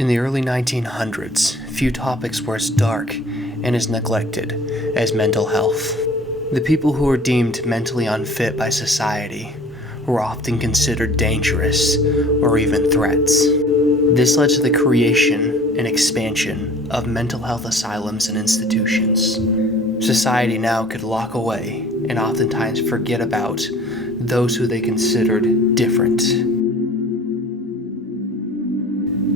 In the early 1900s, few topics were as dark and as neglected as mental health. The people who were deemed mentally unfit by society were often considered dangerous or even threats. This led to the creation and expansion of mental health asylums and institutions. Society now could lock away and oftentimes forget about those who they considered different.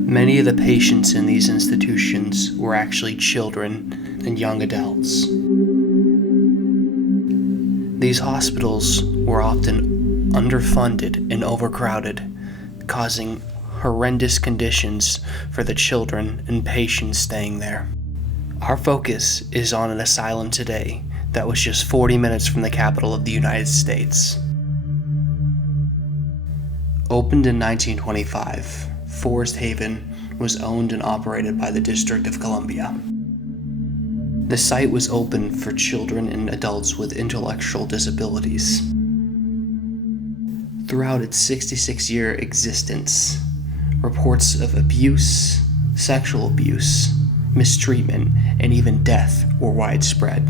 Many of the patients in these institutions were actually children and young adults. These hospitals were often underfunded and overcrowded, causing horrendous conditions for the children and patients staying there. Our focus is on an asylum today that was just 40 minutes from the capital of the United States. Opened in 1925, Forest Haven was owned and operated by the District of Columbia. The site was open for children and adults with intellectual disabilities. Throughout its 66-year existence, reports of abuse, sexual abuse, mistreatment, and even death were widespread.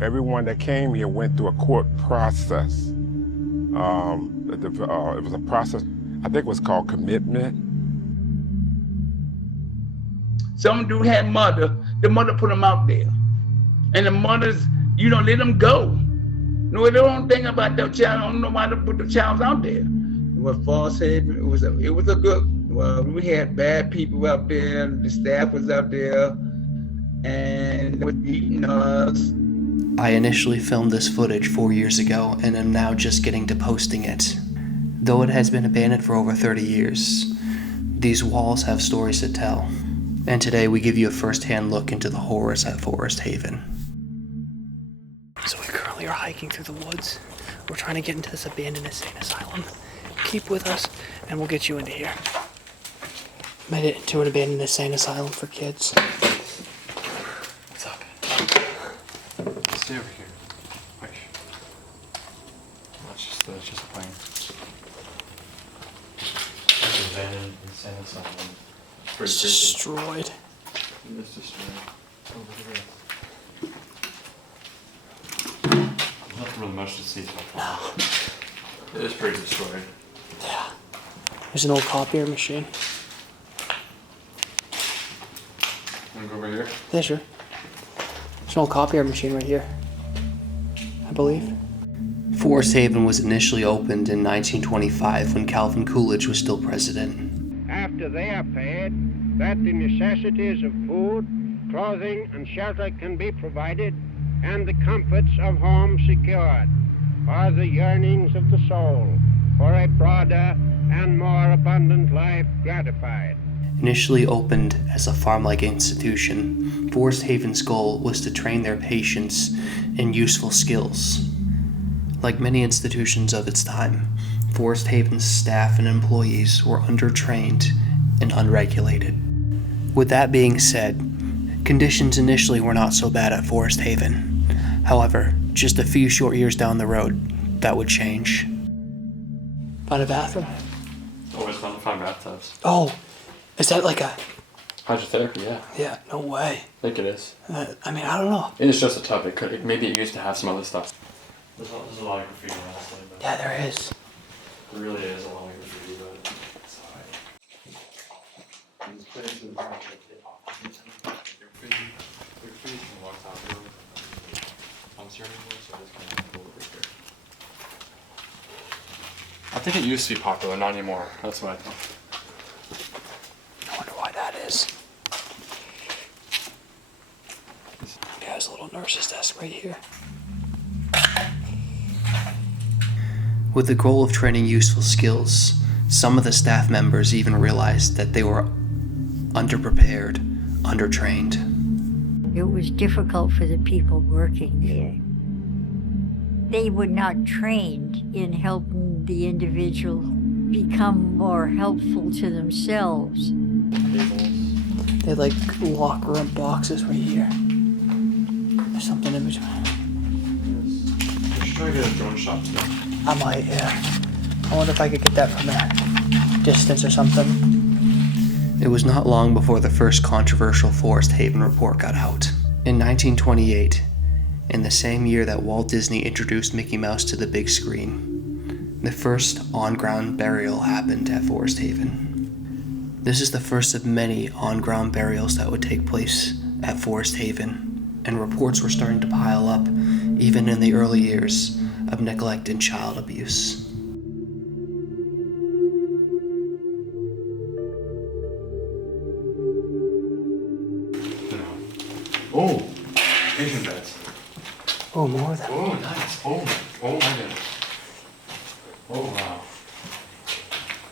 Everyone that came here went through a court process. It was a process, I think it was called commitment. Some dude had mother, the mother put them out there. And the mothers, you don't let them go. No, they don't think about their child, don't know why to put the child out there. What Forest Haven, it was a good, well, we had bad people out there, the staff was out there, and they were beating us. I initially filmed this footage 4 years ago and am now just getting to posting it. Though it has been abandoned for over 30 years, these walls have stories to tell. And today we give you a first-hand look into the horrors at Forest Haven. So we currently are hiking through the woods. We're trying to get into this abandoned insane asylum. Keep with us and we'll get you into here. Made it to an abandoned insane asylum for kids. What's up? Stay over here. Wait. That's just a plane. Abandoned insane asylum. It's destroyed. It's destroyed. Oh, look at this. There's nothing really much to see so far. No. It is pretty destroyed. Yeah. There's an old copier machine. Wanna go over here? Yeah, sure. There's an old copier machine right here, I believe. Forest Haven was initially opened in 1925 when Calvin Coolidge was still president. After they are paid, that the necessities of food, clothing, and shelter can be provided, and the comforts of home secured, are the yearnings of the soul for a broader and more abundant life gratified. Initially opened as a farm-like institution, Forest Haven's goal was to train their patients in useful skills. Like many institutions of its time, Forest Haven's staff and employees were undertrained and unregulated. With that being said, conditions initially were not so bad at Forest Haven. However, just a few short years down the road, that would change. Find a bathroom? Always fun to find bathtubs. Oh, is that like a... Hydrotherapy, yeah. Yeah, no way. I think it is. I mean, I don't know. It's just a tub. Maybe it used to have some other stuff. There's a lot of graffiti honestly, but Yeah, there is. there really is a lot of graffiti, but it's alright. These places are graffiti from a long time ago. I'm here anymore, so I just kind of go over here. I think it used to be popular, not anymore. That's what I think. I wonder why that is. Yeah, there's a little nurse's desk right here. With the goal of training useful skills, some of the staff members even realized that they were underprepared, undertrained. It was difficult for the people working there. They were not trained in helping the individual become more helpful to themselves. They had like locker room boxes right here. There's something in between. We should try to get a drone shot today. I might, yeah. I wonder if I could get that from a distance or something. It was not long before the first controversial Forest Haven report got out. In 1928, in the same year that Walt Disney introduced Mickey Mouse to the big screen, the first on-ground burial happened at Forest Haven. This is the first of many on-ground burials that would take place at Forest Haven, and reports were starting to pile up even in the early years of neglect and child abuse. Oh, patient beds. Oh, more of that. Oh, nice. Oh my goodness. Oh, wow.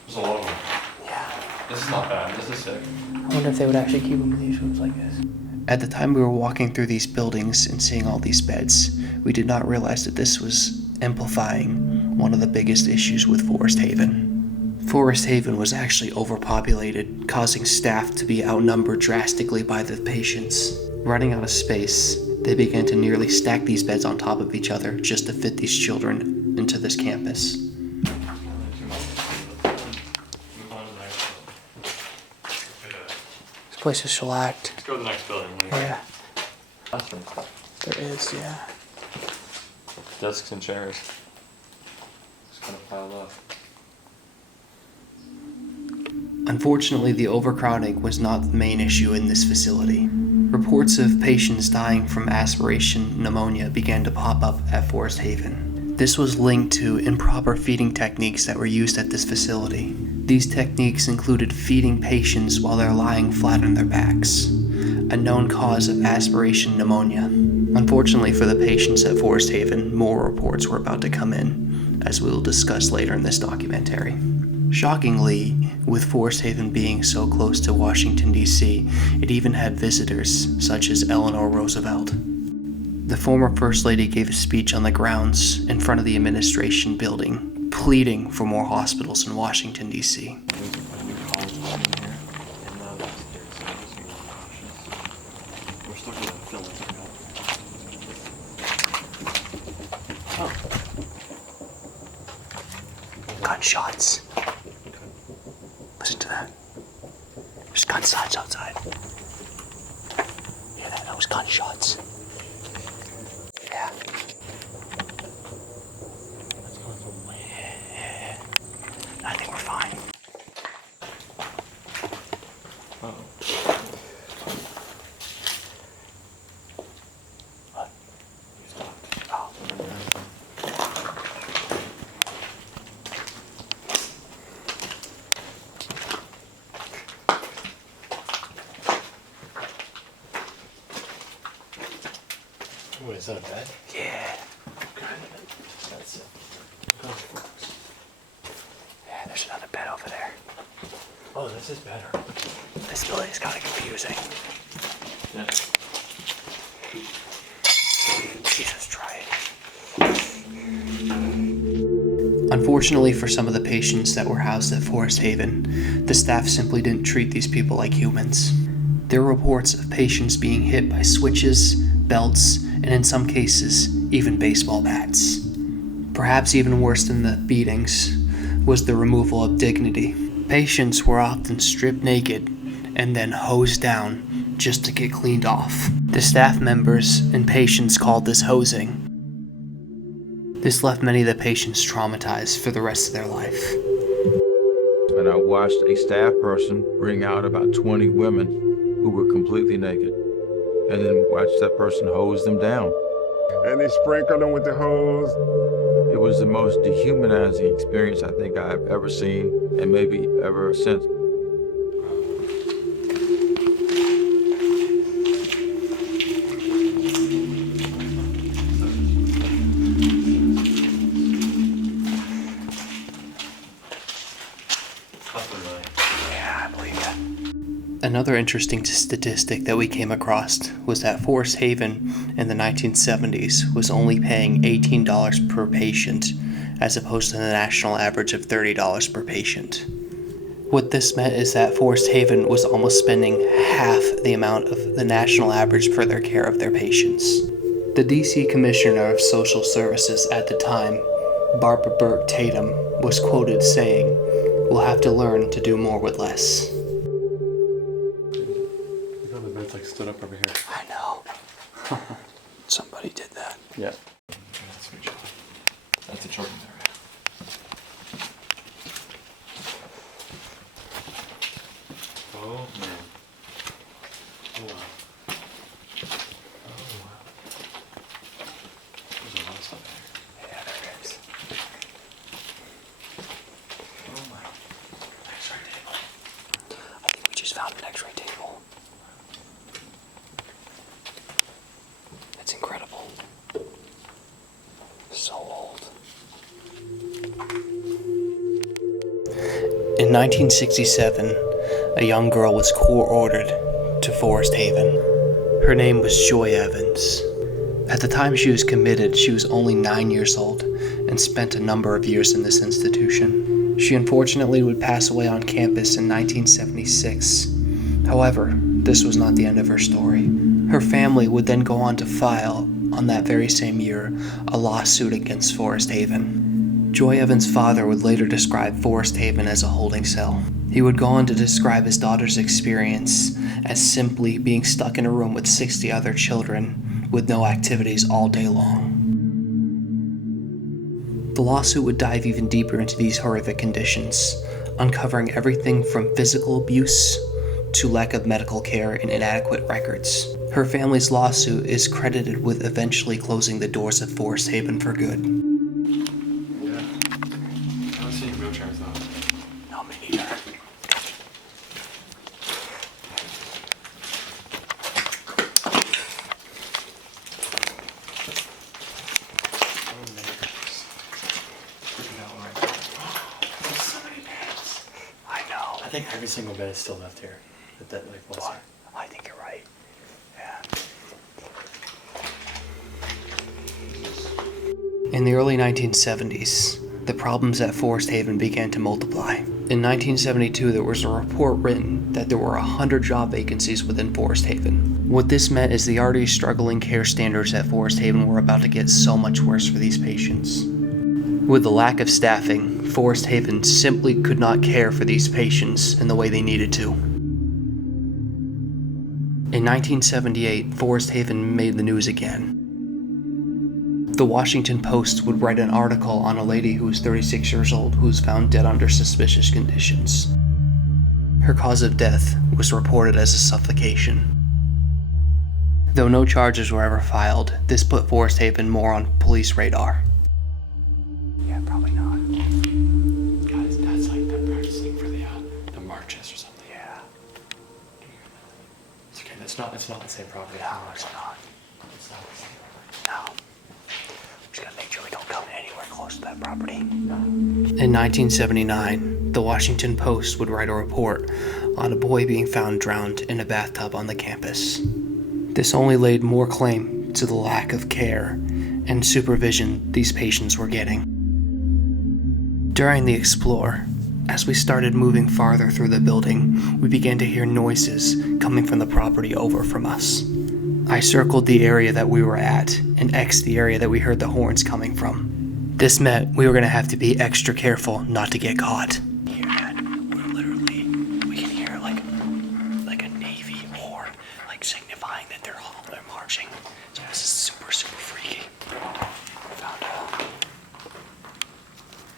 There's a lot of them. Yeah. This is not bad. This is sick. I wonder if they would actually keep them in these rooms like this. At the time we were walking through these buildings and seeing all these beds, we did not realize that this was amplifying one of the biggest issues with Forest Haven. Forest Haven was actually overpopulated, causing staff to be outnumbered drastically by the patients. Running out of space, they began to nearly stack these beds on top of each other just to fit these children into this campus. This place is shellacked. Let's go to the next building. Yeah, Bathroom stuff. there is, yeah. Desks and chairs. Just kind of piled up. Unfortunately, the overcrowding was not the main issue in this facility. Reports of patients dying from aspiration pneumonia began to pop up at Forest Haven. This was linked to improper feeding techniques that were used at this facility. These techniques included feeding patients while they're lying flat on their backs, a known cause of aspiration pneumonia. Unfortunately for the patients at Forest Haven, more reports were about to come in, as we will discuss later in this documentary. Shockingly, with Forest Haven being so close to Washington, D.C., it even had visitors such as Eleanor Roosevelt. The former First Lady gave a speech on the grounds in front of the administration building, pleading for more hospitals in Washington, D.C. Gunshots. Listen to that. There's gunshots outside. Hear that? That was gunshots. Yeah. Yeah. I think we're fine. Oh. What? Oh. What is that, a bed? Yeah. That's it. Yeah, there's another bed over there. Oh, this is better. This building is kind of confusing. Yeah. Jesus, try it. Unfortunately for some of the patients that were housed at Forest Haven, the staff simply didn't treat these people like humans. There were reports of patients being hit by switches, belts, and in some cases, even baseball bats. Perhaps even worse than the beatings was the removal of dignity. Patients were often stripped naked and then hosed down just to get cleaned off. The staff members and patients called this hosing. This left many of the patients traumatized for the rest of their life. And I watched a staff person bring out about 20 women who were completely naked, and then watched that person hose them down. And they sprinkled them with the hose. It was the most dehumanizing experience I think I've ever seen, and maybe ever since. Yeah, I believe that. Another interesting statistic that we came across was that Forest Haven in the 1970s was only paying $18 per patient, as opposed to the national average of $30 per patient. What this meant is that Forest Haven was almost spending half the amount of the national average for their care of their patients. The DC Commissioner of Social Services at the time, Barbara Burke Tatum, was quoted saying, "We'll have to learn to do more with less." stood up over here. I know. Somebody did that. Yeah. That's a children's area. Oh man. Oh wow. Oh wow. There's a lot of stuff there. Yeah, there is. Oh wow. X-ray table. I think we just found an X-ray table. That's incredible. So old. In 1967, a young girl was court-ordered to Forest Haven. Her name was Joy Evans. At the time she was committed, she was only 9 years old and spent a number of years in this institution. She unfortunately would pass away on campus in 1976. However, this was not the end of her story. Her family would then go on to file, on that very same year, a lawsuit against Forest Haven. Joy Evans' father would later describe Forest Haven as a holding cell. He would go on to describe his daughter's experience as simply being stuck in a room with 60 other children with no activities all day long. The lawsuit would dive even deeper into these horrific conditions, uncovering everything from physical abuse to lack of medical care and inadequate records. Her family's lawsuit is credited with eventually closing the doors of Forest Haven for good. Yeah. I don't see any wheelchairs though. No, me neither. Oh man. Freaking out right. There's so many beds. I know. I think every single bed is still left here. That like was here. I think you're right. Yeah. In the early 1970s, the problems at Forest Haven began to multiply. In 1972, there was a report written that there were 100 job vacancies within Forest Haven. What this meant is the already struggling care standards at Forest Haven were about to get so much worse for these patients. With the lack of staffing, Forest Haven simply could not care for these patients in the way they needed to. In 1978, Forest Haven made the news again. The Washington Post would write an article on a lady who was 36 years old who was found dead under suspicious conditions. Her cause of death was reported as a suffocation. Though no charges were ever filed, this put Forest Haven more on police radar. Yeah, probably not. Guys, that's like they're practicing for the marches or something. Yeah. It's okay. It's not the same property. No, it's not. It's not the same property. No. Just gotta make sure we don't come anywhere close to that property. In 1979, the Washington Post would write a report on a boy being found drowned in a bathtub on the campus. This only laid more claim to the lack of care and supervision these patients were getting. During the explore, as we started moving farther through the building, we began to hear noises coming from the property over from us. I circled the area that we were at and X'd the area that we heard the horns coming from. This meant we were going to have to be extra careful not to get caught. Hear that? We can hear like a Navy horn, like signifying that they're marching. So this is super, super freaky. Found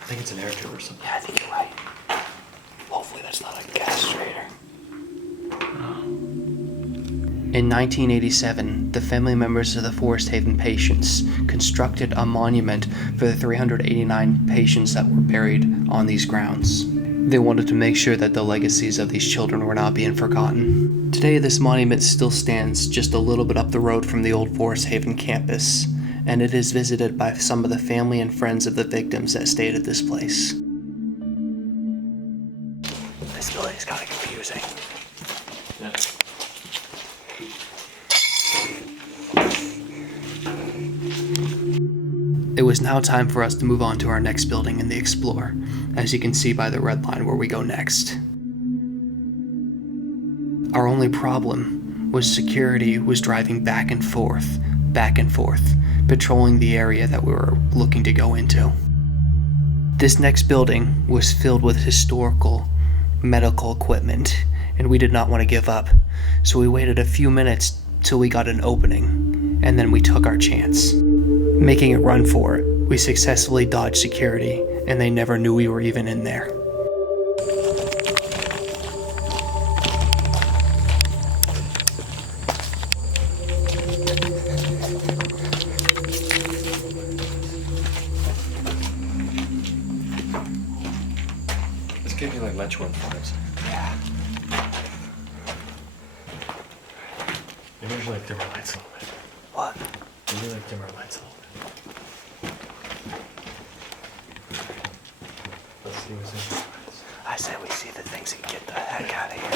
I think it's an air tour or something. Yeah, I think you're right. Hopefully that's not a castrator. In 1987, the family members of the Forest Haven patients constructed a monument for the 389 patients that were buried on these grounds. They wanted to make sure that the legacies of these children were not being forgotten. Today, this monument still stands just a little bit up the road from the old Forest Haven campus, and it is visited by some of the family and friends of the victims that stayed at this place. This building is kind of confusing. Yeah. It was now time for us to move on to our next building in the Explore, as you can see by the red line where we go next. Our only problem was security was driving back and forth, patrolling the area that we were looking to go into. This next building was filled with historical medical equipment and we did not want to give up, so we waited a few minutes till we got an opening, and then we took our chance. Making a run for it, we successfully dodged security, and they never knew we were even in there. This gave me like Lynchwood vibes. Yeah. Maybe we should like dimmer lights a little bit. What? Maybe like dimmer lights a little bit. Let's see what's in the lights. I said we see the things and get the heck out of here.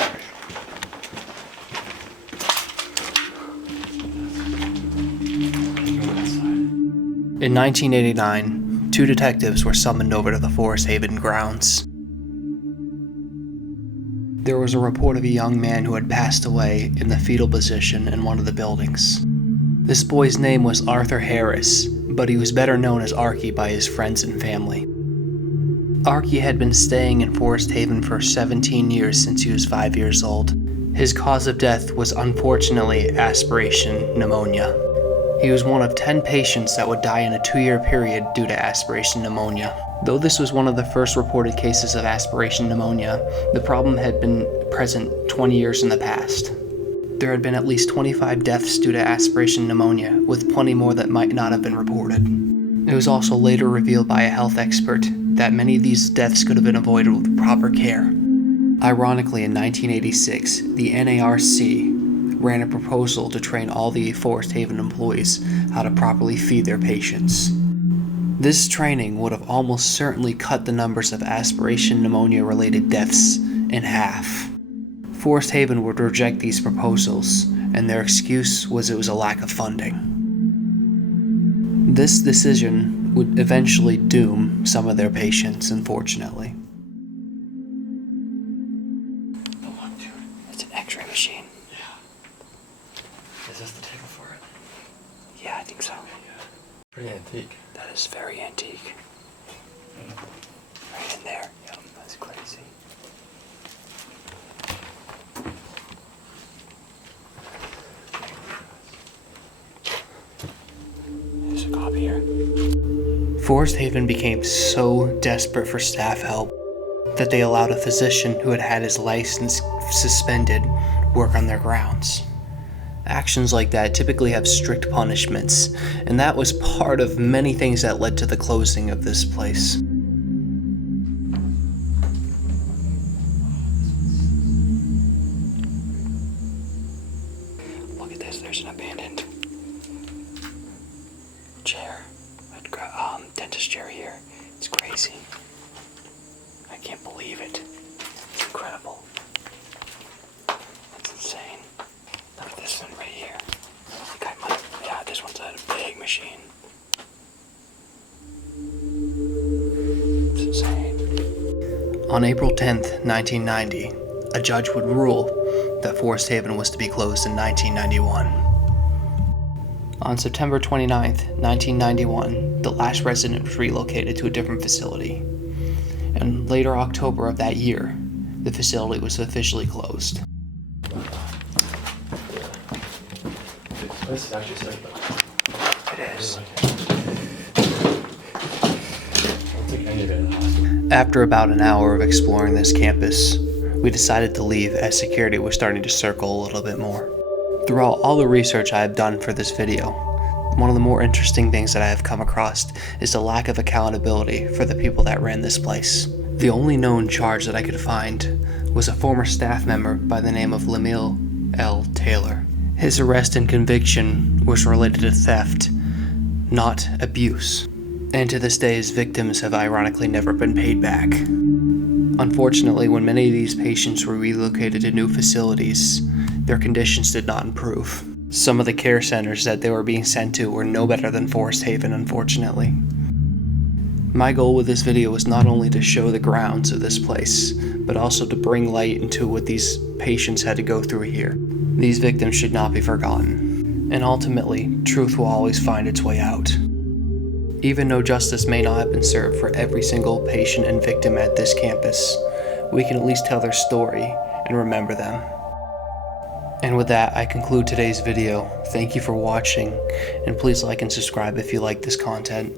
Go outside. In 1989, 2 detectives were summoned over to the Forest Haven grounds. There was a report of a young man who had passed away in the fetal position in one of the buildings. This boy's name was Arthur Harris, but he was better known as Archie by his friends and family. Archie had been staying in Forest Haven for 17 years since he was 5 years old. His cause of death was unfortunately aspiration pneumonia. He was one of 10 patients that would die in a 2-year period due to aspiration pneumonia. Though this was one of the first reported cases of aspiration pneumonia, the problem had been present 20 years in the past. There had been at least 25 deaths due to aspiration pneumonia, with plenty more that might not have been reported. It was also later revealed by a health expert that many of these deaths could have been avoided with proper care. Ironically, in 1986, the NARC ran a proposal to train all the Forest Haven employees how to properly feed their patients. This training would have almost certainly cut the numbers of aspiration pneumonia-related deaths in half. Forest Haven would reject these proposals, and their excuse was it was a lack of funding. This decision would eventually doom some of their patients, unfortunately. Oh, look, dude. It's an X-ray machine. Yeah. Is this the table for it? Yeah, I think so. Yeah. Pretty antique. That is very antique. Right in there. Yep, that's crazy. There's a copy here. Forest Haven became so desperate for staff help that they allowed a physician who had had his license suspended work on their grounds. Actions like that typically have strict punishments, and that was part of many things that led to the closing of this place. Look at this, there's an abandoned chair, dentist chair here. It's crazy. I can't believe it. It's incredible. That's insane. Look at this one right here. Yeah, this one's a big machine. It's insane. On April 10th, 1990, a judge would rule that Forest Haven was to be closed in 1991. On September 29th, 1991, the last resident was relocated to a different facility. And later October of that year, the facility was officially closed. This is actually sick though. It is. I'll take any of it in the hospital. After about an hour of exploring this campus, we decided to leave as security was starting to circle a little bit more. Throughout all the research I have done for this video, one of the more interesting things that I have come across is the lack of accountability for the people that ran this place. The only known charge that I could find was a former staff member by the name of Lemuel L. Taylor. His arrest and conviction was related to theft, not abuse. And to this day, his victims have ironically never been paid back. Unfortunately, when many of these patients were relocated to new facilities, their conditions did not improve. Some of the care centers that they were being sent to were no better than Forest Haven, unfortunately. My goal with this video was not only to show the grounds of this place, but also to bring light into what these patients had to go through here. These victims should not be forgotten, and ultimately, truth will always find its way out. Even though justice may not have been served for every single patient and victim at this campus, we can at least tell their story and and remember them. And with that, I conclude today's video. Thank you for watching, and please like and subscribe if you like this content.